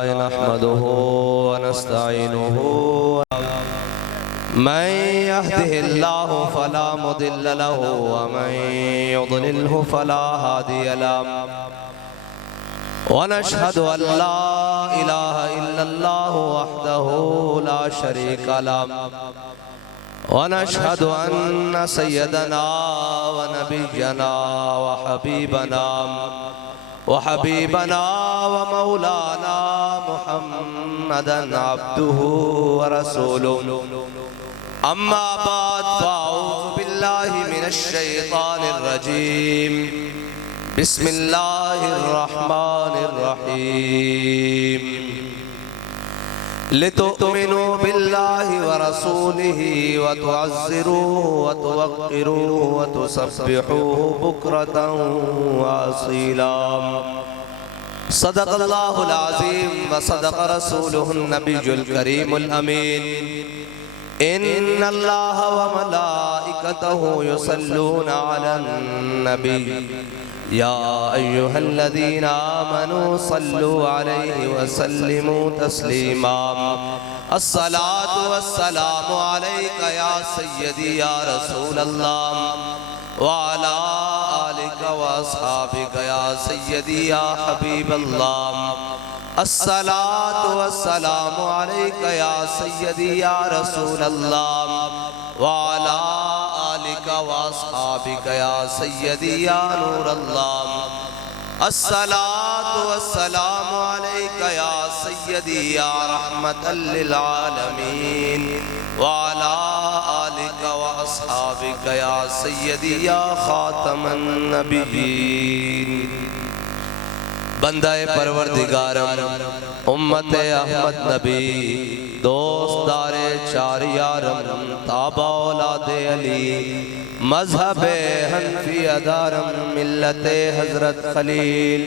نحمده ونستعينه من يهده الله فلا مضل له ومن يضلله فلا هادي له ونشهد أن لا إله إلا الله وحده لا شريك له ونشهد أن سيدنا ونبينا وحبيبنا ومولانا محمدا عبده ورسوله أما بعد فأعوذ بالله من الشيطان الرجيم بسم الله الرحمن الرحيم لتؤمنوا بالله ورسوله وتعزروه وتوقروه وتسبحوه بكرة وأصيلا صدق الله العظيم وصدق رسوله النبي الكريم الأمين إن الله وملائكته يصلون على النبي يا أيها الذين آمنوا صلوا عليه وسلموا تسليما الصلاة والسلام عليك يا سيدي يا رسول الله وعلى آلك وأصحابك يا سيدي يا حبيب الله الصلاة والسلام عليك يا سيدي يا رسول الله وعلى آلك وأصحابك يا سيدي يا نور الله الصلاة والسلام عليك يا سيدي يا رحمة للعالمين وعلى آلك وأصحابك يا سيدي يا خاتم النبيين بندہ پروردگارم امت احمد نبی دوست دار چار یارم تابع اولاد علی مذہب حنفی ادارم ملت حضرت خلیل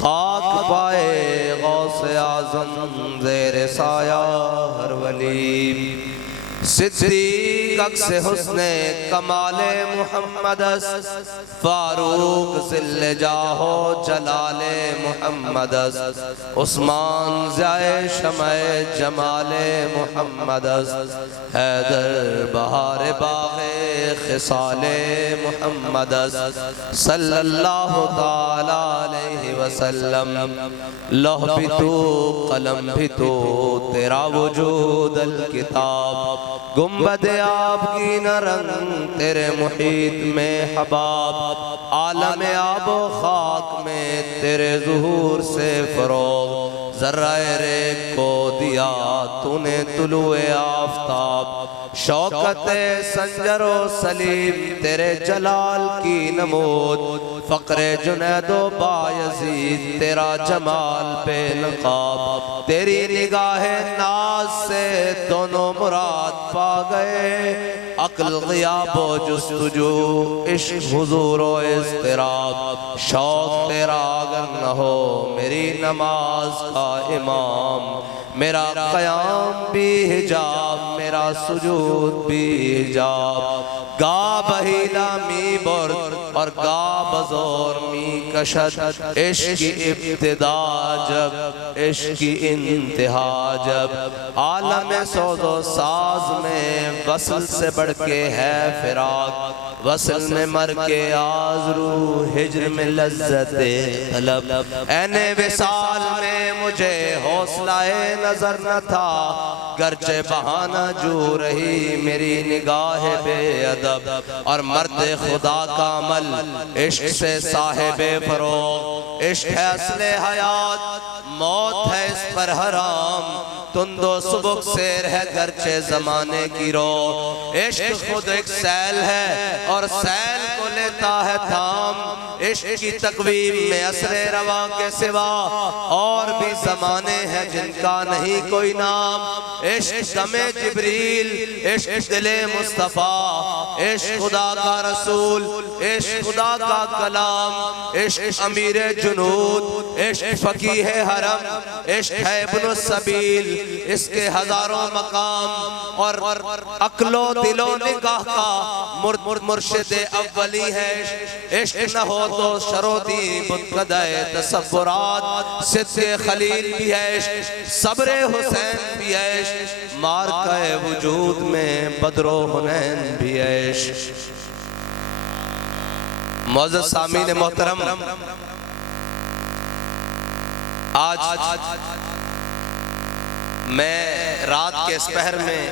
خاک پائے غوث اعظم زیر سایہ ہر ولی صدیق عکس حسن کمال محمد فاروق ذل جاہو جلال محمد عثمان ضیاء شمع جمال محمد حیدر بہار باغ خصال محمد صلی اللہ تعالی علیہ وسلم لوح بھی تو قلم بھی تو تیرا وجود الکتاب گنبد آب کی نرنگ تیرے محیط میں حباب عالم آب و خاک میں تیرے ظہور سے فروغ ذرہ ریگ کو دیا تو نے طلوع آفتاب شوکت سنجر و سلیم تیرے جلال کی نمود فقر جنید و بایزید تیرا جمال پہ نقاب تیری نگاہ ناز سے دونوں مراد پا گئے عقل غیاب و جستجو عشق حضور و اضطراب شوق تیرا اگر نہ ہو میری نماز کا امام میرا قیام بھی حجاب میرا سجود بھی حجاب گا بہیلا می برد اور گا بزور می کشد عشق کی ابتدا جب عشق کی انتہا جب عالم سوز و ساز میں وصل سے بڑھ کے ہے فراق وصل میں مر کے آزرو ہجر میں لذت طلب این وصال میں مجھے حوصلہ نظر نہ تھا گرچہ بہانہ جو رہی میری نگاہ بے ادب اور مرد خدا کا عمل عشق سے صاحب فروغ عشق ہے اصل حیات موت ہے اس پر حرام تند و سبک سیر ہے گرچہ زمانے کی رو عشق خود ایک سیل ہے اور سیل کو لیتا ہے تھام عشق کی تقویم میں اثر رواں کے سوا اور بھی زمانے ہیں جن کا نہیں کوئی نام عشق دم جبریل عشق دل مصطفیٰ عشق خدا کا رسول عشق خدا کا کلام عشق امیر جنود عشق فقیہ حرم عشق ہے ابن السبیل اس کے ہزاروں مقام اور عقل و دل و نگاہ کا مرشد اولی ہے عشق نہ ہو تو شروطی بتقدائے تصورات صدق خلیل بھی ہے صبر حسین بھی ہے مارکہ وجود میں بدر و حنین بھی ہے معزز سامعین محترم آج میں رات کے اس پہر میں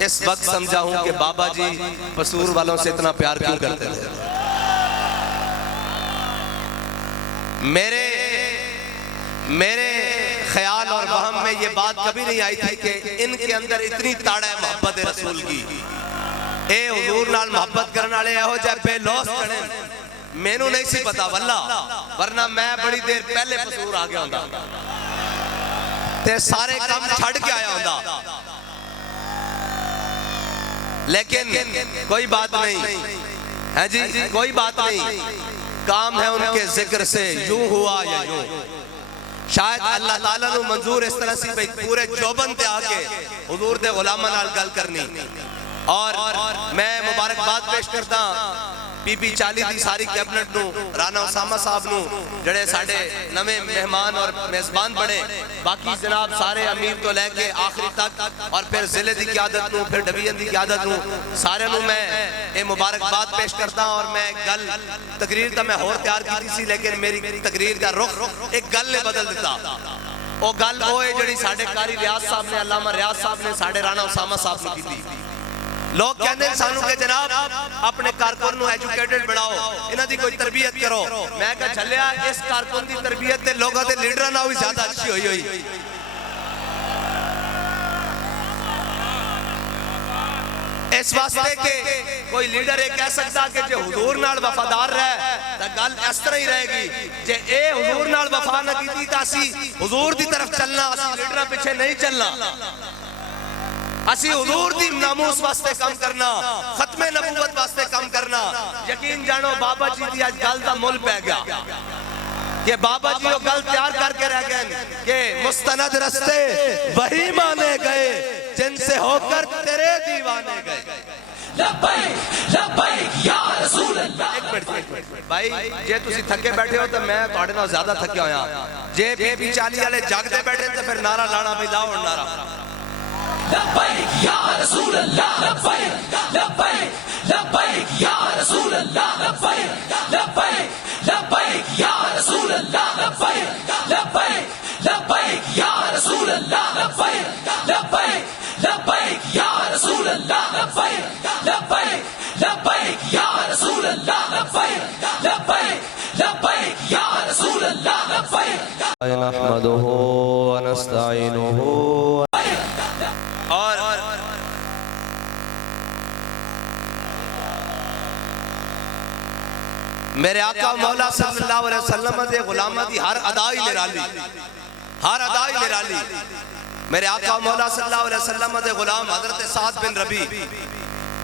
اس وقت سمجھا ہوں کہ بابا جی پسور والوں سے اتنا پیار کیوں کرتے تھے میرے خیال اور وہم میں یہ بات کبھی نہیں آئی تھی کہ ان کے اندر اتنی تاڑا ہے محبت رسول کی اے حضور نال محبت کرنا لے ہو جائے بے لوس کھڑے میں نو نہیں سی پتا واللہ ورنہ میں بڑی دیر پہلے پسور آ گیا ہوں تے سارے کام چھڑ کے آیا ہوں لیکن کوئی بات نہیں ہے جی کوئی بات نہیں کام ہے ان کے ذکر سے یوں ہوا یا یوں شاید اللہ تعالیٰ نو منظور اس طرح سی پورے چوبن تے آکے حضور دے غلامہ نال گل کرنی اور میں مبارکباد پیش کرتا پی پی چالی دی ساری کیبنٹ نو رانا اسامہ صاحب نو جڑے ساڑھے نوے مہمان اور میزبان بڑے باقی جناب سارے امیر تو لے کے آخری تک اور پھر ضلع دی قیادت نو پھر ڈویژن دی قیادت نو سارے نو میں اے مبارکباد پیش کرتا اور میں گل تقریر تا میں اور تیار کی تھی لیکن میری تقریر کا رخ ایک گل نے بدل دیتا وہ گل ہوئے جڑی ساڑھے کاری ریاض صاحب نے علامہ ریاض صاحب نے ساڑھے رانا اسامہ صاحب نے کی تھی لوگ کہنے انسانوں کے جناب اپنے کارکن نو ایجوکیٹڈ بڑھاؤ انہاں دی کوئی تربیت کرو میں کہا چلیا اس کارکن دی تربیت تے لوگوں دے لیڈرہ نہ ہوئی زیادہ اچھی ہوئی اس واسطے کہ کوئی لیڈر یہ کہہ سکتا کہ جے حضور نال وفادار رہے تا گل اس طرح ہی رہے گی جے اے حضور نال وفا نہ کی تا اسی حضور دی طرف چلنا اسی لیڈرہ پیچھے نہیں چلنا اسی حضور دی ناموس واسطے کام کرنا ختم نبوت واسطے کام کرنا یقین جانو بابا جی دی آج گل دا مل پہ گیا کہ بابا جی وہ گل تیار کر کے رہ گئے کہ مستند رستے وہی مانے گئے جن سے ہو کر تیرے دیوانے گئے لبیک لبیک یا رسول اللہ ایک منٹ بھائی جے تسی تھکے بیٹھے ہو تو میں توڑے نہ زیادہ تھکے ہویا جے پی پی چالی والے جاگتے بیٹھے تو پھر نعرہ لانا بھی لاؤ اور نعرہ لبیک یا رسول اللہ لبیک لبیک لبیک یا رسول اللہ لبیک لبیک لبیک یا رسول اللہ لبیک لبیک لبیک یا رسول اللہ لبیک لبیک لبیک یا رسول اللہ لبیک لبیک لبیک یا رسول اللہ لبیک لبیک لبیک یا رسول اللہ لبیک نحمده ونستعینه اور میرے آقا مولا صلی اللہ علیہ وسلم دے غلامہ دی ہر ادائی نرالی میرے آقا مولا صلی اللہ علیہ وسلم دے غلام حضرت سعد بن ربی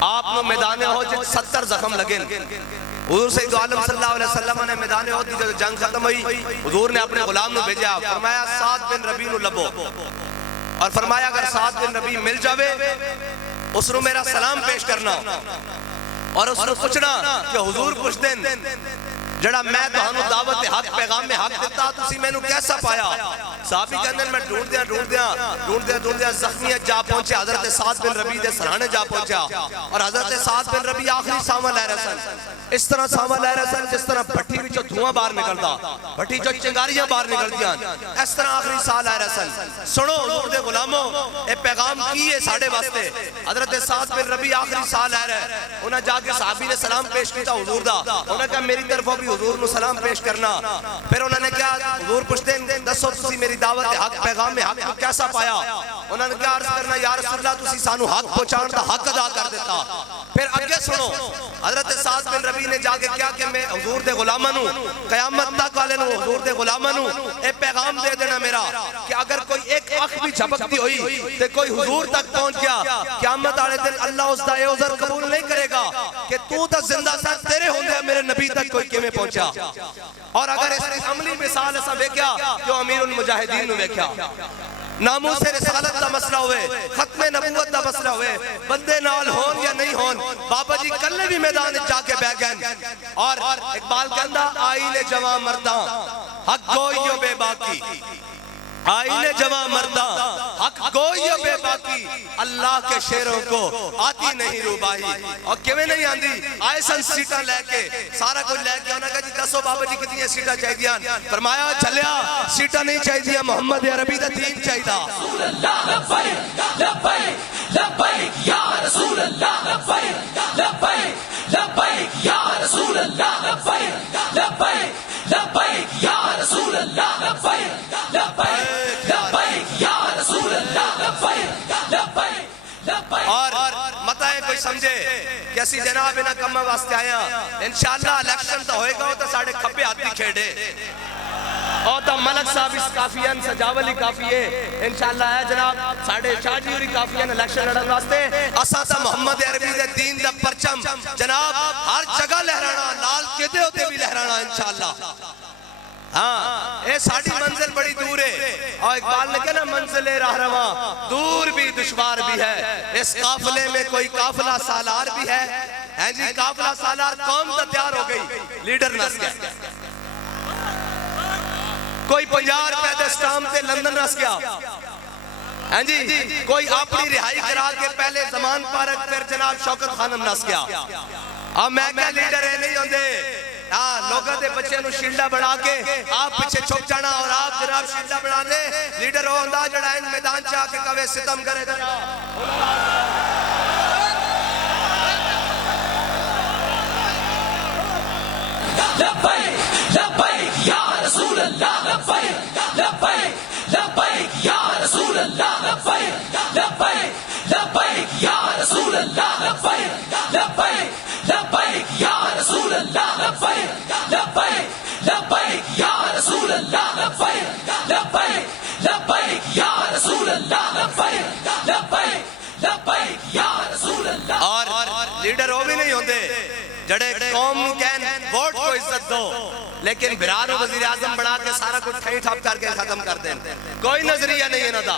آپ نے میدان احد 70 زخم لگے حضور سید عالم صلی اللہ علیہ وسلم نے میدان احد دی جب جنگ ختم ہوئی حضور نے اپنے غلام نو بھیجا فرمایا سعد بن ربی نو لبو اور فرمایا اگر سعد بن ربی مل جاوے اس نو میرا سلام پیش کرنا اور اس نو پوچھنا کہ حضور پوچھ دیں جڑا میں تہانوں دعوت حق پیغام میں حق دیتا تسی میں نو کیسا پایا صحابی کہندے میں ڈھونڈ دیا زخمی جا پہنچے حضرت سعد بن ربی دے سرانے جا پہنچا اور حضرت سعد بن ربی آخری ساما لے رہے سن اس طرح ساما لے رہے سن جس طرح بھٹی بھی جو دھواں باہر نکلتا بھٹی جو چنگاریاں باہر نکل دیا اس طرح آخری سال لے رہے سن سنو حضور دے غلاموں اے پیغام کی ہے ساڑھے واسطے حضرت سعد بن ربی آخری سال لے رہے انہیں جا کے صحابی نے سلام پیش کیتا حضور دا انہیں کہا میری طرف بھی حضور نو سلام پیش کرنا پھر انہوں نے کہا حضور پوچھتے ہیں دسو تسی میری دعوت حق پیغام میں حق کیسا پایا انہوں نے کہا عرض کرنا یا رسول اللہ تسی سانو حق پہنچان دا حق ادا کر دیتا پھر اگے سنو حضرت سعد بن ربی نے جا کے کیا کہ میں حضور دے غلامہ نو قیامت تک والے نو حضور دے غلامہ نو اے پیغام دے دینا میرا کہ اگر کوئی ایک آنکھ بھی جھپکتی ہوئی تے کوئی حضور تک پہنچ گیا قیامت والے دن اللہ اس دا اے عذر قبول نہیں کرے گا کہ تو تا زندہ سر تیرے ہوندے میرے نبی تک کوئی کیویں پہنچا اور اگر اس عملی مثال ایسا ویکھیا جو امیر المجاہدین نو ویکھیا ناموس رسالت دا مسئلہ ہوئے، ختم نبوت دا مسئلہ ہوئے، بندے نال ہون یا نہیں ہون، بابا جی کلے بھی میدان جا کے بہ گئے اور اقبال کہندا آئین جوان مرداں حق گوئیو بے باقی، آئین جوان مرداں حق گوئیو بے باقی، اللہ کے شیروں کو آتی نہیں روبائی۔ اور کیویں نہیں آندی؟ آئے سن سیٹاں لے کے، سارا کچھ لے کے، انہوں نے کہا جی دسو بابا جی کتنی سیٹاں چاہی دیاں؟ فرمایا چلیا سیٹاں نہیں چاہی دیاں، محمد عربی دا دین چاہی دا۔ رسول اللہ لبیک لبیک لبیک یا رسول اللہ لبیک لبیک لبیک یا رسول اللہ لبیک لبیک لبیک یا رسول اللہ لبیک لبیک لبیک یا رسول اللہ لبیک لبیک لبیک۔ اور متائیں کوئی سمجھے کہ اسی جناب انہاں کماں واسطے آیا انشاءاللہ الیکشن تو ہوئے گا تو ساڑھے کھپے ہاتھی کھیڑے اور تا ملک صاحب اس کافیان سجاولی کافیے انشاءاللہ ہے جناب ساڑھے شاہ جی ہوری کافیان الیکشن لڑن واسطے اساسا محمد عربی دے دین دا پرچم جناب ہر جگہ لہرانا، لال قلعے ہوتے بھی لہرانا انشاءاللہ۔ ہاں اے ساڑھی منزل بڑی دور ہے اور اقبال نے کہا نا منزل راہ رواں دور بھی دشوار بھی ہے، اس قافلے میں کوئی قافلہ سالار بھی ہے جی، قافلہ سالار قوم تا تیار ہو گئی، لیڈر نس گیا، کوئی 50 روپے دے سٹام تے لندن نس گیا جی، کوئی اپنی رہائی کرا کے پہلے زمان پارک پھر جناب شوکت خانم نس گیا۔ اب میں کیا لیڈر ہے نہیں ہوندے لوگاں دے بچے نو شیلڈا بنا کے آپ پیچھے چھپ جانا اور آپ جناب شیلڈا بنا دے، لیڈر ہو ہوندا جڑا ان میدان چاہ کے کوے ستم کرے لبیک لبیک یا رسول اللہ لبیک لبیک لبیک یا رسول اللہ لبیک لبیک لبیک یا رسول اللہ لبیک لبیک لبیک یا رسول اللہ لبیک لبیک لبیک یا رسول اللہ لبیک لبیک لبیک یا رسول اللہ لبیک لبیک لبیک یا رسول اللہ۔ اور لیڈر ہو بھی نہیں ہوندے جڑے قوم کہن ووٹ کو عزت دو لیکن برار و وزیر اعظم بنا کے سارا کچھ کھئی ٹھاپ کر کے ختم کر دیں، کوئی نظریہ نہیں ہے نہ دا۔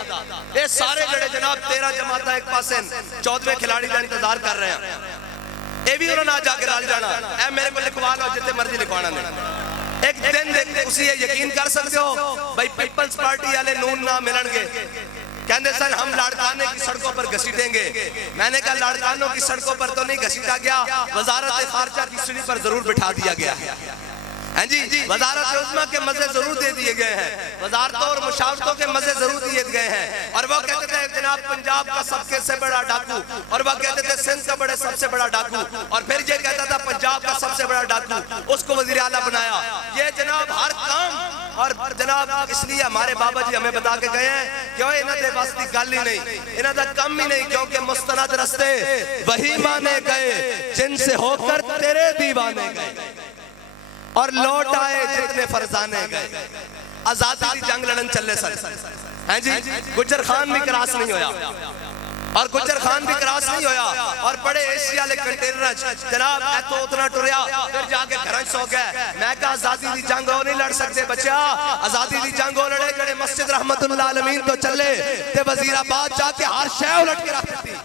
یہ سارے جڑے جناب 13 جماعتہ ایک پاسن 14ویں کھلاڑی کا انتظار کر رہے ہیں، اے بھی انہوں نے جا کے رال جانا، اے میرے کو لکھوا لو جتے مرضی لکھوانا نہیں۔ ایک دن دیکھتے اسی یہ یقین کر سکتے ہو بھائی پیپلز پارٹی والے نون نہ ملن گے، کہندے سن ہم لاڑکانے کی سڑکوں پر گھسیٹیں گے، میں نے کہا لاڑکانوں کی سڑکوں پر تو نہیں گھسیٹا گیا، وزارت خارجہ کی سڑی پر ضرور بٹھا دیا گیا ہے جی، وزارت عظمیٰ کے مزے ضرور دے دیے گئے ہیں، وزارتوں اور مشاورتوں کے مزے ضرور دیے گئے ہیں، اور وہ کہتے تھے جناب پنجاب کا سب سے بڑا ڈاکو، اور وہ کہتے تھے سندھ کا سب سے بڑا ڈاکو، اور پھر یہ کہتا تھا پنجاب کا سب سے بڑا ڈاکو، اس کو وزیر اعلیٰ بنایا۔ یہ جناب ہر کام اور جناب اس لیے ہمارے بابا جی ہمیں بتا کے گئے ہیں کہ انہاں دے واسطی گل ہی نہیں، انہاں دا کم ہی نہیں، کیونکہ مستند رستے وہی مانے گئے جن سے ہو کر تیرے دیوانے گئے اور لوٹ آئے جتنے فرزانے گئے۔ آزادی دی جنگ لڑن چلے سن جی، گجر خان بھی کراس نہیں ہویا اور گجر خان بھی کراس نہیں ہویا اور بڑے ایشیا لے کنٹینر جناب ایتو اتنا ٹوریا پھر جا کے گھرن سو گئے۔ میں کہا آزادی دی جنگ ہو نہیں لڑ سکتے بچہ، آزادی دی جنگ ہو لڑے جڑے مسجد رحمت اللہ عالمین تو چلے تے وزیر آباد جا کے ہر شے الٹ کے رکھ دی۔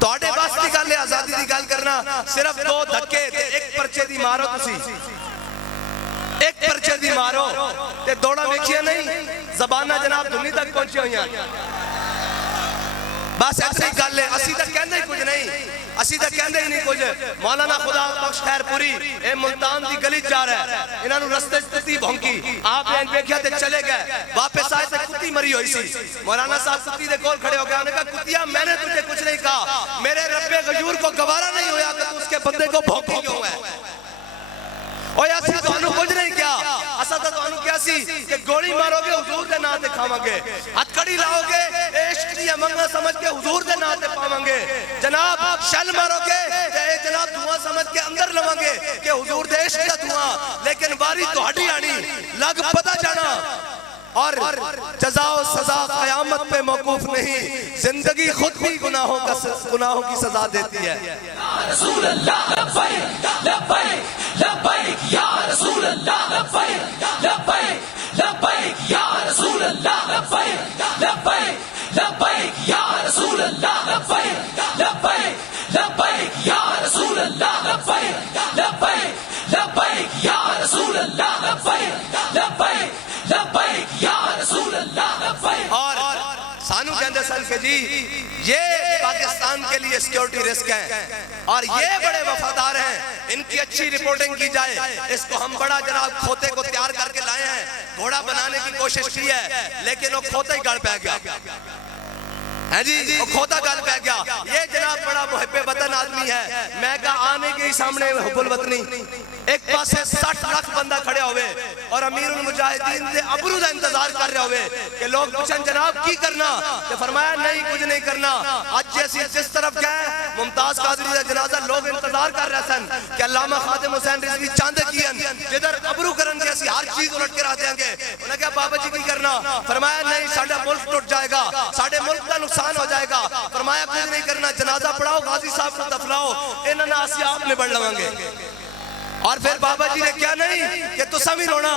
توڑے واسطی گل ہے آزادی دی گل کرنا، صرف 2 دھکے تے ایک پرچے دی مارو تسی، ایک پرچے دی مارو تے دوڑا ویکھیا نہیں، زبانہ جناب دنی تک پہنچے ہوئی ہیں۔ بس ایسے ہی گل ہے، اسی تک کہندے ہی کچھ نہیں، اسی تک کہندے ہی نہیں کچھ۔ مولانا خدا بخش خیر پوری اے ملتان دی گلی جا رہا ہے، انہاں نو رستے کتی بھونکی، آپ نے دیکھیا تے چلے گئے، واپس آئے تے کتی مری ہوئی سی۔ مولانا صاحب کتی دے کول کھڑے ہو گیا، انہوں نے کہا کتیا میں نے تجھے کچھ نہیں کہا، میرے رب غیور کو گوارا نہیں ہویا کہ تو اس کے بندے کو بھونکی کیوں ہے؟ اور اسی تو انہوں کچھ نہیں کیا، اسا تو انہوں کیا سی کہ گوڑی مارو گے حضور دے ناتے کھاواں گے، ہتھکڑی لاؤ گے عشق دی امنگا سمجھ کے حضور دے ناتے پاواں گے، جناب شل مارو گے اے جناب دعا سمجھ کے اندر لواں گے کہ حضور دے عشق دا دعا، لیکن باری تو ہڈی آنی لگ پتہ جانا اور جزا و سزا قیامت پہ موقوف نہیں، زندگی خود بھی گناہوں کی سزا دیتی ہے۔ یا رسول اللہ لبیک لبیک لبیک یا رسول اللہ لبیک لبیک لبیک یا رسول رسول اللہ لبیک لبیک لبیک یا رسول اللہ لبیک لبیک لبیک یا رسول اللہ لبیک لبیک لبیک یا رسول اللہ لبیک لبیک لبیک یا رسول اللہ لبیک. اور سانو کہندے سن کہ جی یہ پاکستان کے لیے سیکیورٹی رسک ہے اور یہ بڑے وفادار ہیں, ان کی اچھی رپورٹنگ کی جائے. اس کو ہم بڑا جناب کھوتے کو تیار کر کے لائے ہیں, گھوڑا بنانے کی کوشش کی ہے لیکن وہ کھوتا ہی گڑ پہ گیا ہے جی, وہ کھوتا گل پہ گیا. یہ جناب بڑا محب وطن آدمی ہے. میں کہا آنے کے ہی سامنے حب الوطنی ایک پاسے 60 لاکھ بندہ کھڑے ہوئے اور امیر المجاہدین دے ابرو دا انتظار کر رہے ہوئے کہ لوگ پوچھیں جناب کی کرنا, کہ فرمایا نہیں کچھ نہیں کرنا. آج جیسی جس طرف گئے ممتاز قادری دا جنازہ لوگ انتظار کر رہے سن کہ علامہ خادم حسین رضوی چاندے کین جدھر ابرو کرن جیسی ہر چیز الٹ کے رہ دیں گے. انہوں نے کہا بابا جی کی کرنا, فرمایا نہیں ساڑھا ملک ٹوٹ جائے گا, ساڑھے ملک کا نقصان ہو جائے گا. فرمایا کچھ نہیں کرنا, جنازہ پڑھاؤ غازی صاحب کو دفناؤ, انہوں نے آسیاب میں بڑھ لویں گے. اور پھر بابا جی نے کیا نہیں کہ تسا بھی رونا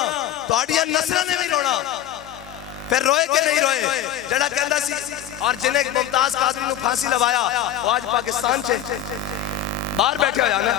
تو آڈیا نصرہ نے بھی رونا. پھر روئے کہ نہیں روئے جڑا کہندہ سی. اور جنہیں ممتاز قادری نے پھانسی لوایا وہ آج پاکستان سے باہر بیٹھے ہویا نا,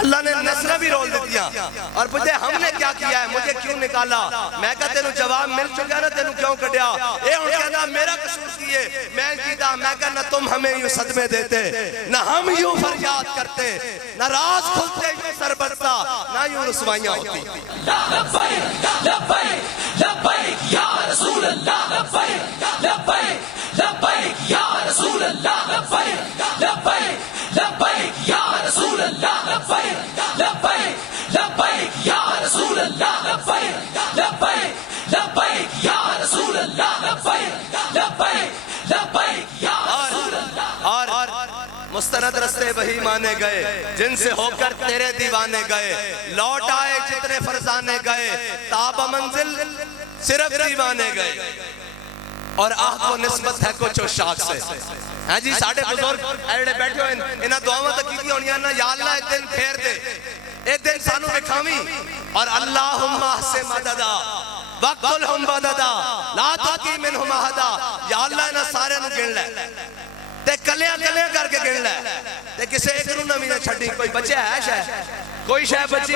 اللہ نے نصرہ بھی رول دیتیا. اور پوچھتے ہم نے کیا کیا ہے, مجھے کیوں نکالا. میں کہا تینوں جواب مل چکا نا, تینوں کیوں کٹیا. اے ہوں کہنا میرا قصور کیے میں جیتا. میں کہا نہ تم ہمیں یوں صدمے دیتے, نہ ہم یوں فریاد کرتے, نہ راز کھلتے یوں سر برتا, نہ یوں رسوائیاں ہوتی. لبیک لبیک لبیک یا رسول اللہ لبیک لبیک لبیک یا رسول اللہ لبیک لبیک لبیک یا رسول اللہ لبیک لبیک لبیک یا رسول اللہ لبیک لبیک لبیک یا رسول اللہ لبیک لبیک لبیک یا رسول اللہ. اور مستند رستے وہی مانے گئے جن سے ہو کر تیرے دیوانے گئے, لوٹ آئے جتنے فرزانے گئے, تاب منزل صرف دیوانے گئے. اور آہ کو نسبت ہے کچھ شاک سے. ہاں جی ساڑھے بزرگ ایڑے بیٹھے ہوئے انہاں دعاواں تکیدی ہونیاں نا, یا اللہ ایک دن پھیر دے, ایک دن سانو بکھاویں. اور اللہم احسن مددا وقلہم بددا لا تقی منہم احدا. یا اللہ انہاں سارے نو گن لے تے کلیاں کلیاں کر کے گن لے, تے کسے ایک نو نہ مینے چھڑی. کوئی بچے ہے شاہ, کوئی شاہ بچی.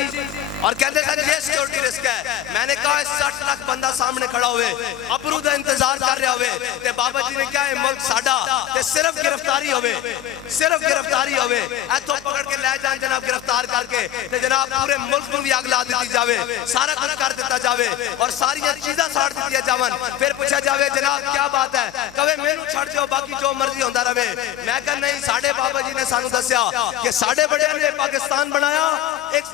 اور کہتے ہیں یہ سیکیورٹی رسک ہے. میں نے کہا 60 لاکھ بندہ سامنے کھڑا ہوئے ابرو دا انتظار کر رہے ہوئے, تے بابا جی نے کہا ہے ملک ساڑھا تے صرف گرفتاری ہوئے, صرف گرفتاری ہوئے. ایتھو پکڑ کے لے جان جناب گرفتار کر کے, تے جناب پورے ملک میں بھی اگلا دیتی جاوے, سارا کچھ کر دیتا جاوے اور ساری چیزاں ساڑ دیتی جاون. پھر پوچھا جاوے جناب کیا بات ہے, کہوے مینوں چھڑ جاؤ باقی جو مرضی ہوندہ رہے. میں کہا نہیں, ساڑھے بابا جی نے سانو دسیا کہ ساڑھے بڑے نے پاکستان بنایا, ایک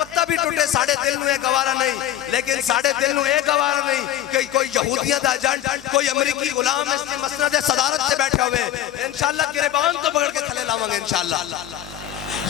پتہ بھی ٹوٹے ساڑھے دل نو ایک گوارا نہیں, لیکن ساڑھے دل نو ایک گوارا نہیں کہ کوئی یہودیاں دا ایجنٹ, کوئی امریکی غلام اس نے مسند صدارت سے بیٹھے ہوئے. انشاءاللہ گریبان تو پکڑ کے تھلے لاؤں گے انشاءاللہ.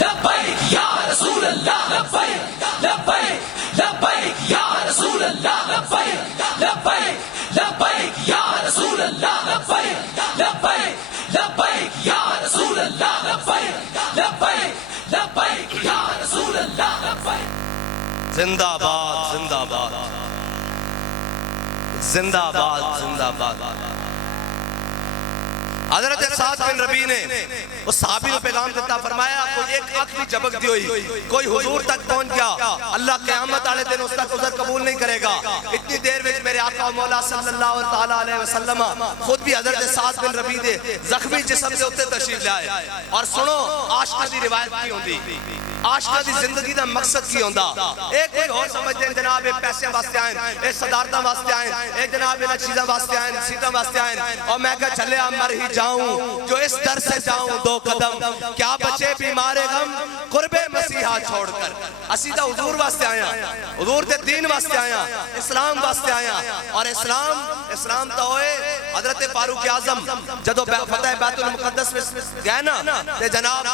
لبیک یا رسول اللہ لبیک لبیک لبیک یا رسول اللہ لبیک لبیک لبیک یا رسول اللہ لبیک لبیک لبیک یا رسول اللہ لبیک لبیک لبیک یا رسول اللہ لبیک. زندہ باد زندہ باد زندہ باد زندہ باد. حضرت سعد بن ربیع نے اس صحابی کو پیغام دیتا, فرمایا کوئی ایک آنکھ بھی جھپک دی ہوئی, کوئی حضور تک پہنچ گیا, اللہ قیامت والے دن اس کا عذر قبول نہیں کرے گا. اتنی دیر میں میرے آقا و مولا صلی اللہ علیہ وسلم خود بھی حضرت سعد بن ربیع دے زخمی جسم سے اتنے تشریف لائے. اور سنو عاشقہ دی روایت کی ہوندی, عاشقہ دی زندگی دا مقصد کی ہوندا. ایک کوئی اور سمجھتے ہیں جناب یہ پیسے واسطے آئیں, یہ صدارتاں واسطے آئیں, یہ جناب یہ چیزاں واسطے آئیں, سیٹاں واسطے آئیں. اور میں کہا چلے مر ہی جاؤں جو اس در سے جاؤں 2 قدم, کیا بچے بیمار غم قرب مسیحا چھوڑ کر. اسی دا حضور واسطے آیا, حضور تے دین واسطے آیا, اسلام واسطے آیا. اور اسلام تو ہوئے حضرت فاروق اعظم جدو فتح بیت المقدس میں گئے نا, تے جناب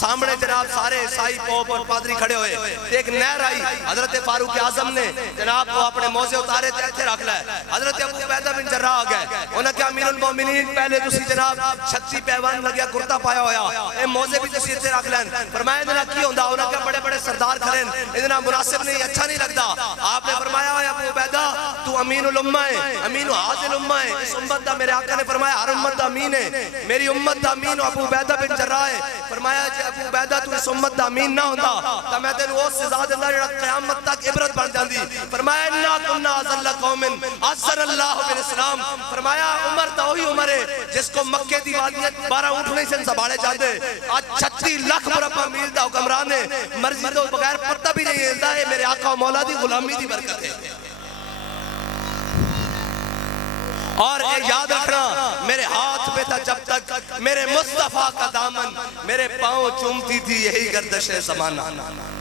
سامنے جناب سارے عیسائی پوپ اور پادری کھڑے ہوئے, ایک نہر آئی, حضرت فاروق اعظم نے جناب کو اپنے موزے اتارے تھے رکھ لائے. حضرت ابو عبیدہ بن جراح آ گئے, انہوں نے کہا امیر المومنین پہلے تسی جناب چھتی پیوان لگیا کرتا پایا ہویا, اے موزے بھی تسی اتنے رکھ لین. فرمایا ادنا کی ہوندہ انہوں نے بڑے بڑے سردار کھڑے ادنا مناسب نہیں اچھا نہیں لگتا آپ نے فرمایا ابو عبیدہ تو امین الامہ ہے امین و حاضر الامہ ہے اس امت دا میرے آقا نے فرمایا ہر امت دا امین ہے میری امت دا امین و ابو عبیدہ بن جراح ہے فرمایا جے ابو عبیدہ تو اس امت دا امین نہ ہوندہ تو میں تینوں اس سے زیادہ اللہ جڑا قیامت تک عبرت بن جاندی فرمایا انا کننا ازل قوم عزر اللہ بالاسلام فرمایا عمر تا وہی عمر ہے جس کو مکے دی وادیاں 12 اونٹ نہیں سے سنبھالے جاندے آج 36 لاکھ مربع میل دا حکمران ہے مرضی تو بغیر پتہ بھی نہیں ہلدا ہے میرے آقا و مولا دی غلامی دی برکت ہے اور اے یاد رکھنا میرے ہاتھ پہ تھا جب تک میرے مصطفیٰ کا دامن میرے پاؤں چومتی تھی یہی گردش زمانہ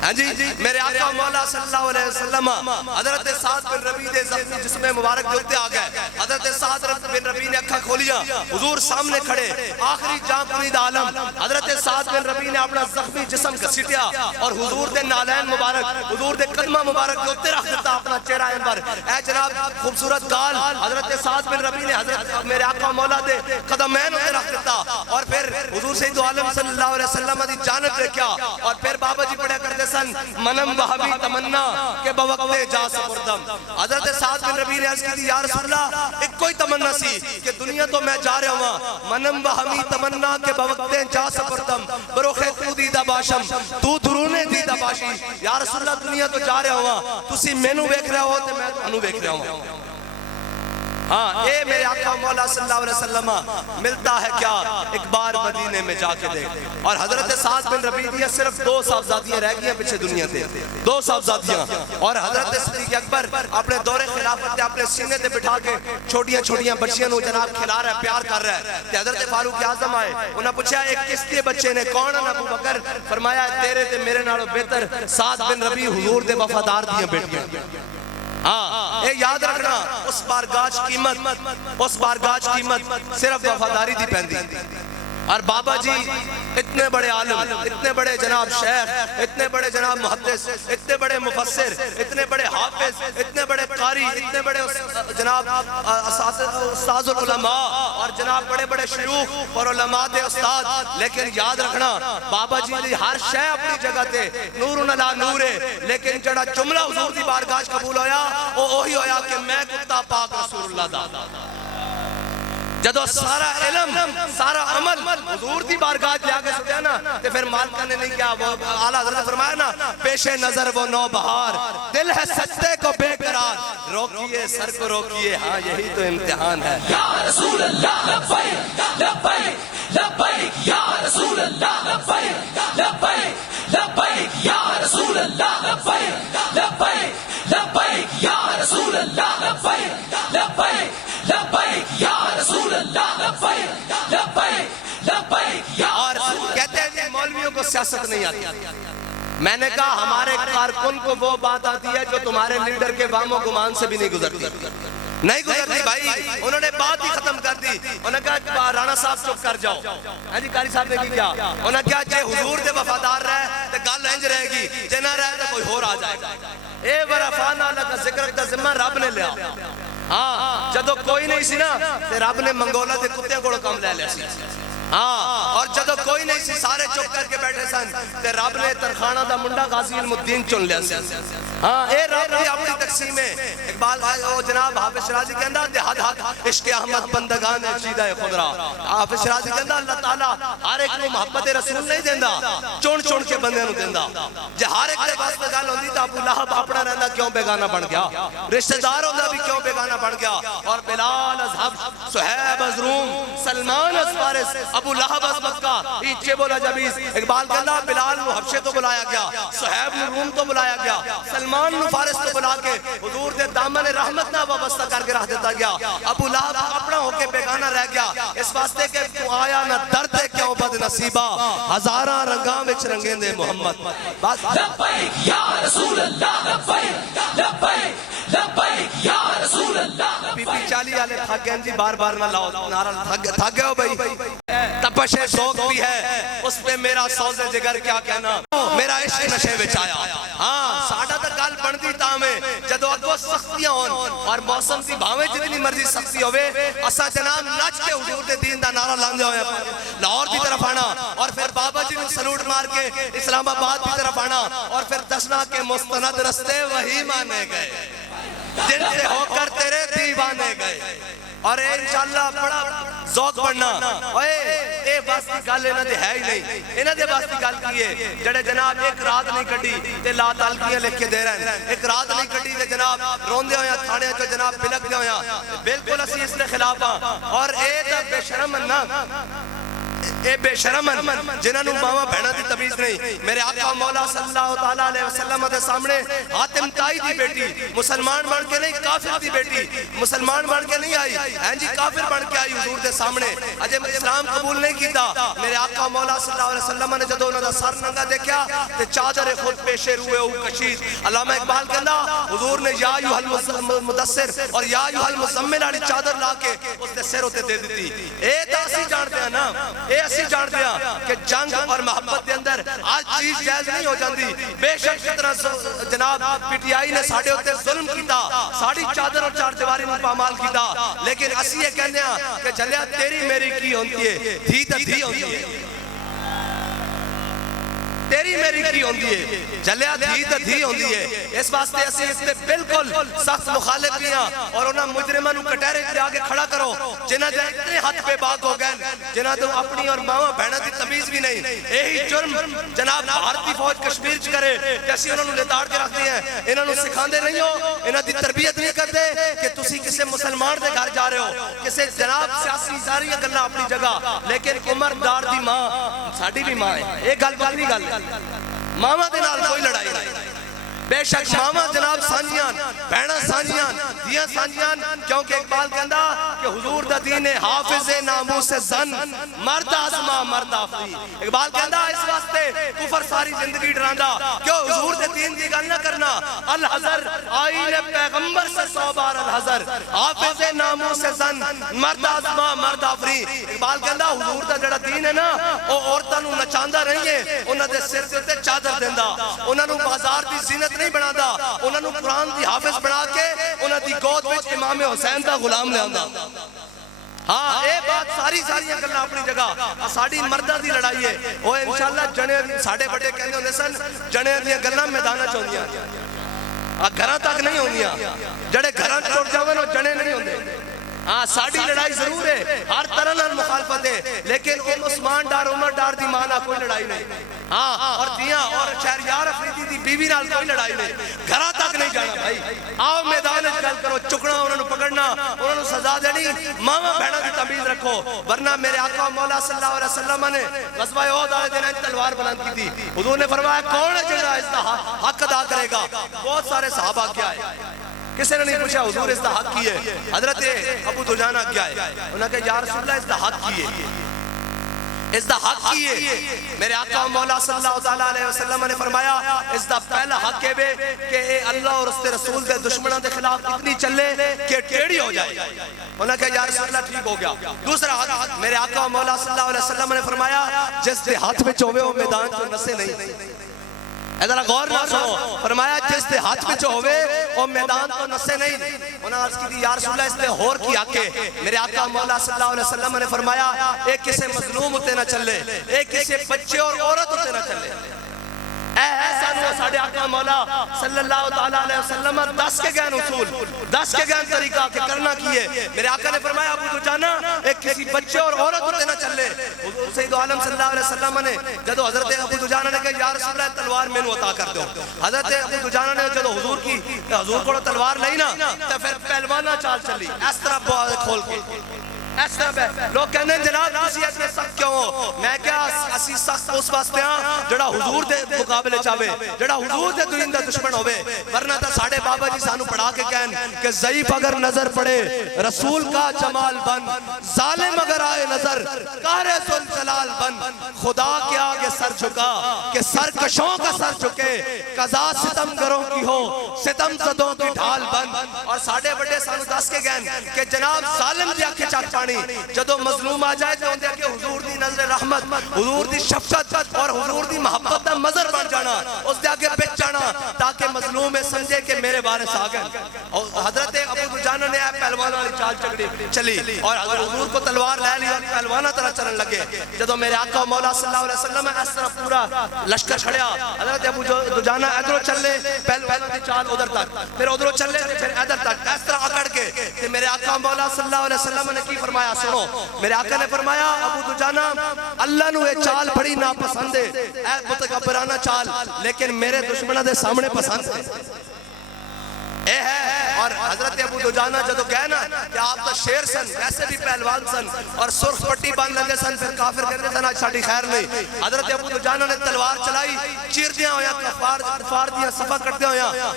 ہاں جی میرے آقا مولا صلی اللہ علیہ وسلم حضرت سعد بن ربیع دے زخمی جسم مبارک دیتے آ گئے حضرت سعد بن ربیع نے اکھا کھولیا حضور سامنے کھڑے آخری جان کنید عالم حضرت سعد بن ربیع نے اپنا زخمی جسم گھسیٹیا اور حضور دے نالین مبارک حضور دے قدمہ مبارک دیتے رکھ دیتا اپنا چہرہ انور اے جناب خوبصورت گال حضرت سعد بن ربیع نے حضرت میرے آقا مولا دے قدمین ہوتے رکھ دیتا اور پھر حضور سید عالم صلی اللہ علیہ وسلم دی جانب لے کیا اور پھر بابا جی پڑھے کرتے سن منم بہبی تمنا کہ بوقت جا سپردم حضرت سعد بن ربیع نے عرض کی تھی یا رسول اللہ ایک کوئی تمنا سی کہ دنیا تو میں جا رہا ہوں منم بہبی تمنا کہ بوقت جا سپردم بروخ تو دیدہ باشم تو درونے دیدہ باشی یا رسول اللہ دنیا تو جا رہا ہوں تسی مینو بیک رہا ہو تو میں انو بیک رہا ہوں ہاں اے میرے آقا مولا صلی اللہ علیہ وسلم ملتا ہے کیا ایک بار مدینے میں جا کے دیکھ اور حضرت سعد بن ربیع دیا صرف 2 صاحبزادیاں رہ گئی ہیں پیچھے دنیا تے 2 صاحبزادیاں اور حضرت صدیق اکبر اپنے دور خلافت تے اپنے سینے تے بٹھا کے چھوٹیاں چھوٹیاں بچیاں نو جناب کھلا رہا ہے پیار کر رہا ہے تے حضرت فاروق اعظم آئے انہاں پوچھا ایک کس کے بچے نے کون ہے ابو بکر فرمایا تیرے تے میرے نالوں بہتر سعد بن ربیع حضور دے وفادار دیاں بیٹیاں ہاں اے یاد رکھنا اس بارگاہ قیمت صرف وفاداری دی پہندی اور بابا جی اتنے بڑے عالم اتنے بڑے جناب شیخ اتنے بڑے جناب محدث اتنے بڑے مفسر اتنے بڑے حافظ اتنے بڑے قاری اتنے بڑے جناب استاذ العلماء اور جناب بڑے بڑے شیوخ اور علماء دے استاد لیکن یاد رکھنا بابا جی دی ہر شے اپنی جگہ تے نور علی نور ہے لیکن جڑا جملہ حضور دی بارگاہ قبول ہویا وہ وہی ہویا کہ میں کتا پاک رسول اللہ دا جدو سارا علم سارا عمل حضور دی بارگاہ لے آگے سکتے ہیں نا تے پھر مالکہ نے نہیں کیا وہ اعلیٰ حضرت فرمایا نا پیش نظر وہ نو بہار دل ہے سجدے کو بے قرار روکیے سر کو روکیے ہاں یہی تو امتحان ہے یا رسول اللہ لبیک لبیک لبیک یا رسول اللہ لبیک لبیک لبیک یا رسول اللہ لبیک لبیک لبیک یا رسول اللہ لبیک لبیک لبیک یا رسول اللہ لبیک لبیک لبیک یا اور کہتے ہیں کہ مولویوں کو سیاست نہیں آتی میں نے کہا ہمارے کارکن کو وہ بات آتی ہے جو تمہارے لیڈر کے وام و گمان سے بھی نہیں گزرتی نہیں گزرتی بھائی انہوں نے بات ہی ختم کر دی انہوں نے کہا رانا صاحب چپ کر جاؤ ہاں جی قاری صاحب نے کی کیا انہوں نے کہا جے حضور دے وفادار رہے تو گل انج رہے گی جے نہ رہے تو کوئی اور آ جائے گا اے ورفانا لگا ذکر کا ذمہ رب نے لیا ہاں جدو کوئی نہیں سی نا تے رب نے منگولا دے کتے کو کم لے لیا سی ہاں اور جدو کوئی نہیں سی سارے چپ کر کے بیٹھے سن تے رب نے ترخانہ دا منڈا غازی علم الدین چن لیا سی ہاں اے رب دی اپنی تقسیم ہے اقبال جناب حافظ شرازی کہندا دہد حق عشق احمد بندگان چیدہ خدرا حافظ شرازی کہندا اللہ تعالیٰ ہر ایک کو محبت رسول نہیں دیندہ چون چون کے بندے نو دیندہ جے ہر ایک دے پاس میں گل ہوندی تا ابو لہب اپنا رہندا کیوں بیگانہ بن گیا رشتہ دار ہوندا بھی کیوں بیگانہ بن گیا اور بلال از حبش صہیب از روم سلمان از فارس ابو لہب از مکہ ایچے بولا جبیس اقبال کہندا بلال نو حبشے تو بلایا گیا صہیب نو روم تو بلایا گیا سلمان نو فارس تو بلا کے حضور دے دامن رحمت نہ وابستہ کر کے رہ دیتا گیا ابو لہب اپنا ہو کے بیگانہ رہ گیا اس واسطے کہ تو آیا نہ درد کیوں بد نصیبہ ہزاراں رنگاں وچ رنگیں دے محمد لبیک یا رسول اللہ لبیک لبیک لبیک یا رسول اللہ پی پی چالی آلے تھک گئے جی بار بار نہ لاؤ نعرہ تھک گئے ہو بھائی تپش ذوق بھی ہے اس پہ میرا سوز جگر کیا کہنا میرا عشق نشے وچ آیا ہاں ساڈا تے گل بندی تامے جدو اگو سختیاں ہون اور موسم دی بھاویں جتنی مرضی سختی ہوئے اسا جناب نچ کے حضور دے دین دا نعرہ لاندے ہوئے لاہور دی طرف آنا اور پھر بابا جی نے سلوٹ مار کے اسلام آباد دی طرف آنا اور پھر دسنا کے مستند رستے وہی مانے گئے جن سے ہو کر تیرے دیوانے گئے اور انشاءاللہ بڑا ذوق پڑھنا اے بس کی گل انہاں دے ہے ہی نہیں انہاں دے بس کی گل کی ہے جڑے جناب ایک رات نہیں کٹی تے لا تعلقیاں لکھ کے دے رہے ہیں ایک رات نہیں کٹی تے جناب روندے ہویا تھانے چ جناب بلک دے ہویا بالکل اسی اس دے خلاف ہاں اور اے تے بے شرم نا اے بے شرمن جنہاں نوں ماواں بہناں دی تمیز نہیں میرے آقا مولا صلی اللہ تعالی علیہ وسلم دے سامنے حاتم طائی دی بیٹی مسلمان بن کے نہیں کافر دی بیٹی مسلمان بن کے نہیں آئی ہیں جی کافر بن کے آئی حضور دے سامنے اجے اسلام قبول نہیں کیتا میرے آقا مولا صلی اللہ علیہ وسلم نے جدوں انہاں دا سر ننگا دیکھیا تے چادر خود پیشے روئے او کشید علامہ اقبال کہندا حضور نے یا ایھا المدثر اور یا ایھا المزمل والی چادر لا کے اس دے سر تے دے دتی اے تے اسی جانتے ہیں نا اے اسی جان دیا کہ جنگ اور محبت دے اندر آج چیز جائز نہیں ہو جاندی بے شک جتنا جناب پی ٹی آئی نے ساڑھے ہوتے ظلم کیتا ساڑھی چادر اور چار دیواری میں پامال کیتا لیکن اسی یہ کہنے ہیں کہ جلیا تیری میری کی ہوندی ہے دھی تا دھی ہوندی ہے تیری میری کی ہوندی ہے جلیا دھی تا دھی ہوندی ہے اس واسطے اسی اس نے بالکل سخت مخالف کیا اور انہاں مجرمہ نو کٹیرے کے آگے کھڑا کرو جنہاں جائے اتنے ہاتھ پہ باغ ہو گئے جنہاں تو اپنی اور ماما بہنہ دی تمیز بھی نہیں یہی جرم جناب بھارتی فوج کشمیر چ کرے جیسی انہوں نے لتاڑ کے رکھتی ہیں انہوں نے سکھاندے نہیں ہو انہاں دی تربیت نہیں کرتے کہ تسی کسے مسلمان دے گھر جا رہے ہو کسے جناب سیاسی ساری گلہ اپنی جگہ لیکن عمر دار دی ماں ساڑھی بھی ماں ہے ایک گل نہیں گل ماما دے نال کوئی لڑائی نہیں بے شک ماما جناب سانجیان بہنہ سانجیان دیاں سانجیان کیونکہ اقبال کہندا کہ حضور دا دین حافظ ناموس زن مرد آزما مرد آفری اقبال کہندا اس واسطے کفر ساری زندگی ڈراندا کیوں حضور دے دین دی گل نہ کرنا الحذر آئین پیغمبر سے 100 بار الحذر حافظ ناموس زن مرد آزما مرد آفری اقبال کہندا حضور دا جڑا دین ہے نا او عورتاں نوں نچاندا نہیں ہے انہاں دے سر تے چادر دیندا انہاں نوں بازار دی زینت نہیں بنا دا انہاں نوں قرآن دی حافظ بنا کے انہاں دی گود وچ امام حسین دا غلام لے آندا ہاں اے بات ساری گلہ اپنی جگہ ساڑھی مردہ دی لڑائی ہے وہ انشاءاللہ جنے ساڑھے بڑے کہنے ہوندے سن جنے دیا گلہ میدانہ چوندیاں گھراں تک نہیں ہوندیاں جڑے گھراں چھوڑ جاویں وہ جنے نہیں ہوندے ہاں ساڑھی لڑائی ضرور ہے ہر طرح نال مخالفت ہے لیکن عثمان ڈار عمر ڈار دی مانا کوئی لڑائی نہیں ہاں اور دیاں اور شہریار افریدی دی بیوی نال کوئی لڑائی نہیں گھراں تک نہیں جانا بھائی آؤ میدان گل کرو چکنا انہوں نے پکڑنا انہوں نے سزا دینی ماما بہنہ دی تمیز رکھو ورنہ میرے آقا مولا صلی اللہ علیہ وسلم نے غزوہ احد والے دن تلوار بلند کی تھی حضور نے فرمایا کون ہے جڑا اس دا حق ادا کرے گا بہت سارے صحابہ کیا ہے کسی نے نہیں پوچھا حضور اس دا حق کی ہے حضرت ابو دجانہ کیا ہے انہوں نے کہا یا رسول اللہ اس دا حق کی ہے اس دا حق کی ہے میرے آقا مولا صلی اللہ علیہ وسلم نے فرمایا اس دا پہلا حق ہے کہ اے اللہ اور اس دے رسول دے دشمنوں دے خلاف اتنی چلے کہ ٹیڑی ہو جائے انہوں نے کہا یا رسول اللہ ٹھیک ہو گیا دوسرا حق میرے آقا مولا صلی اللہ علیہ وسلم نے فرمایا جس دے ہاتھ میں چوہے وہ میدان جو نسے نہیں ادھر غور نہ سنو فرمایا جس دے ہاتھ میں جو ہوئے وہ میدان تو نسے نہیں انہوں نے عرض کی دی یا رسول اللہ اس نے ہور کی آکے میرے آقا مولا صلی اللہ علیہ وسلم نے فرمایا ایک کسے مظلوم ہوتے نہ چلے ایک کسے بچے اور عورت ہوتے نہ چلے ایسا نو ساڑھے آقا مولا صلی اللہ علیہ وسلم 10 کے گئن اصول 10 کے گئن طریقہ کہ کرنا کیے میرے آقا نے فرمایا ابو دجانہ ایک کسی بچے اور عورت ہوتے نہ چلے سید عالم صلی اللہ علیہ وسلم نے جدو حضرت ابو دجانہ نے کہا یا رسول اللہ تلوار میں نو عطا کر دو حضرت ابو دجانہ نے جدو حضور کی حضور کو تلوار لئی نا تو پھر پہلوانہ چال چلی اس طرح بہت کھول کے اس طرح لوگ کہنے ہیں جناب کسی ایسے سخت کیوں ہو میں کیا اسی سخت اس واسطے ہاں جڑا حضور دے مقابلے چاہے جڑا حضور دے دین دا دشمن ہوئے ورنہ تا ساڑھے بابا جی سانو پڑھا کے کہن کہ ضعیف اگر نظر پڑے رسول کا جمال بن ظالم اگر آئے نظر قہر ذوالجلال بن خدا کے آگے سر جھکا کہ سرکشوں کا سر جھکے قضا ستم گروں کی ہو ستم زدوں کی ڈھال بن اور ساڑھے بڑے سانو دس کے گہن کہ جناب ظالم دی آنکھیں چاک پانی جدو مظلوم آ جائے تو اندے کہ حضور دی نظر رحمت، حضور دی شفقت اور حضور دی محبت دا مظہر بن جانا، اس دے آگے بچ جانا تاکہ مظلوم سمجھے کہ میرے وارث آ گئے۔ اور حضرت ابو دجانہ نے پہلوان والی چال چلی اور حضور کو تلوار لے لی اور پہلوانہ طرح چلن لگے۔ جدو میرے آقا مولا صلی اللہ علیہ وسلم اس طرح پورا لشکر چھڑیا، حضرت ابو دجانہ ادھروں چل لے، پہلوان کی چال ادھر تک، پھر ادھروں چل لے، پھر ادھر تک، اس طرح اکڑ کے کہ میرے آقا مولا صلی اللہ علیہ وسلم نے کی فرمایا، سنو میرے آقا نے فرمایا ابو دجانہ اللہ نو یہ چال بڑی ناپسند ہے، اے متکبرانہ چال، لیکن میرے دشمنوں دے سامنے پسند ہے اے ہے۔ اور حضرت ابو دجانہ جدو گئے نا کہ آپ تو شیر سن، ویسے بھی پہلوان سن اور سرخ پٹی باندھ لگے سن، پھر کافر کہتے سن آج ساڑھی خیر نہیں۔ حضرت ابو دجانہ نے تلوار چلائی، چیر دیا ہویا، کفار دیا، صفحہ کرتے ہویا،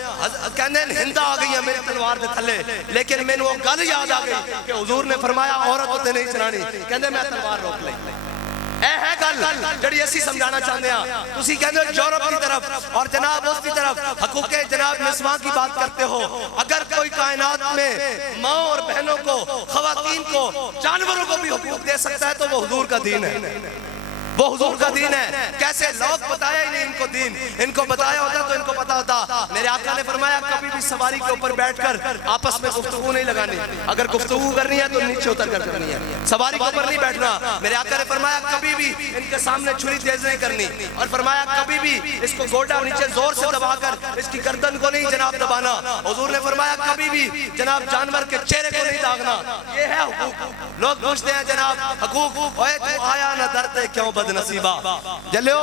کہنے ہندہ آ گئی ہے میری تلوار دے تھلے، لیکن میں نے وہ گل یاد آ گئی کہ حضور نے فرمایا عورت ہوتے نہیں چلانی، کہنے میں تلوار روک لیں۔ اے ہے گل جڑی اسی سمجھانا چاہتے ہیں، تسی کہتے ہو یورپ کی طرف اور جناب اس کی طرف حقوق جناب نسواں کی بات کرتے ہو، اگر کوئی کائنات میں ماں اور بہنوں کو، خواتین کو، جانوروں کو بھی حقوق دے سکتا ہے تو وہ حضور کا دین ہے، وہ حضور کا دین ہے۔ کیسے لوگ بتایا ہی نہیں ان کو دین، ان کو بتایا ہوتا تو ان کو پتا ہوتا۔ میرے آقا نے فرمایا کبھی بھی سواری کے اوپر بیٹھ کر آپس میں گفتگو نہیں لگانی، اگر گفتگو کرنی ہے تو نیچے اتر کر کرنی ہے، سواری کے اوپر نہیں بیٹھنا۔ میرے آقا نے فرمایا کبھی بھی ان کے سامنے چھری تیز نہیں کرنی، اور فرمایا کبھی بھی اس کو گوڈا نیچے زور سے دبا کر اس کی گردن کو نہیں جناب دبانا۔ حضور نے فرمایا کبھی بھی جناب جانور کے چہرے کو نہیں داغنا، یہ ہے حقوق۔ لوگ پوچھتے ہیں جناب حقوق، اوے تو آیا نہ درتے کیوں بد نصیبہ۔ جلیو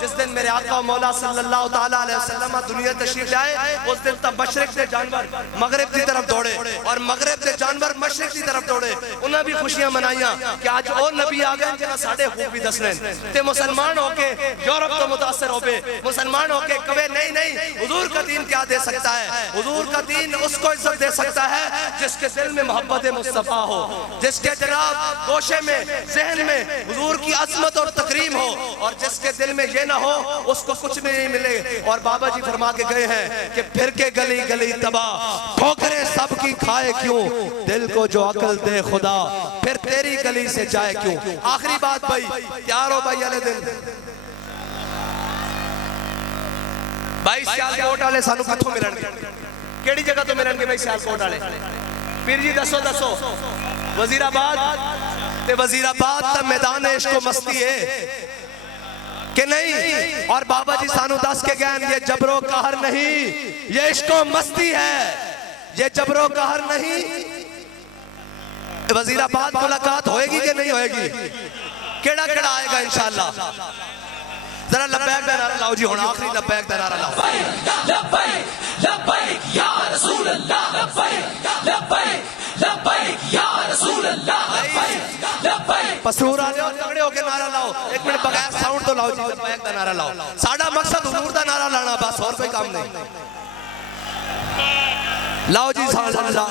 جس دن میرے آقا مولا صلی اللہ تعالیٰ علیہ وسلم دنیا تشریف لائے، اس دن تب مشرق سے جانور مغرب کی طرف دوڑے اور مغرب سے جانور مشرق کی طرف دوڑے۔ انہاں بھی خوشیاں منائیاں کہ آج اور نبی آگئے جنہاں ساڑھے خوب بھی دسنے تے مسلمان ہو کے یورپ تو متاثر ہو پہ، مسلمان ہو کے کبھی نہیں حضور کا دین کیا دے سکتا ہے؟ حضور کا دین اس کو عزت دے سکتا ہے جس کے دل میں محبت مصطفیٰ ہو، جس کے جناب گوشے میں ذہن میں حضور کی عظمت اور تکریم ہو، اور جس کے دل میں یہ نہ ہو اس کو کچھ بھی نہیں ملے۔ اور بابا جی فرما کے گئے ہیں کہ پھر کے گلی گلی تباہ، ٹھوکریں سب کی کھائے کیوں، دل کو جو عقل دے خدا، پھر تیری گلی سے جائے کیوں۔ آخری بات بھائی، تیار ہو بھائی علیہ دن بھائی سیالکوٹ والے سانو کتھوں ملن گے؟ کیڑی جگہ تو ملن گے بھائی سیالکوٹ والے؟ پیر جی دسو وزیر آباد تے وزیر آباد تا میدان عشق و مستی ہے کہ نہیں؟ اور بابا جی سانو دس کے گئے یہ جبر و قہر نہیں، یہ عشق و مستی ہے، یہ جبر و قہر نہیں۔ وزیر آباد ملاقات ہوئے گی کہ نہیں ہوئے گی؟ کیڑا کیڑا آئے گا انشاءاللہ؟ ذرا لبیک دا نعرہ لاؤ جی، ہونا آخری لبیک دا نعرہ لاؤ۔ لبیک لبیک یا رسول اللہ، لبیک لبیک لبیک یا رسول اللہ، لبیک لبیک۔ پسرور آنے اور تگڑے ہو کے نعرہ لاؤ، ایک منٹ بغیر ساؤنڈ تو لاؤ جی، لبیک دا نعرہ لاؤ۔ ساڑھا مقصد حضور دا نعرہ لانا، بس اور کوئی کام نہیں۔ لاؤ جی نعرہ لاؤ۔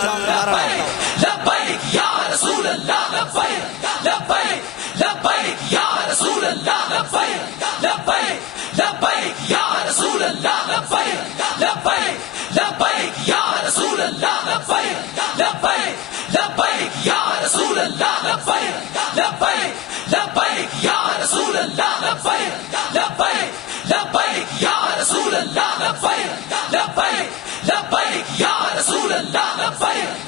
لبیک یا رسول اللہ، لبیک لبیک لبیک یا رسول اللہ، لبیک لبیک لبیک یا رسول اللہ، لبیک لبیک لبیک یا رسول اللہ، لبیک لبیک لبیک یا رسول اللہ، لبیک لبیک لبیک یا رسول اللہ، لبیک لبیک لبیک یا رسول اللہ، لبیک لبیک لبیک یا رسول اللہ، لبیک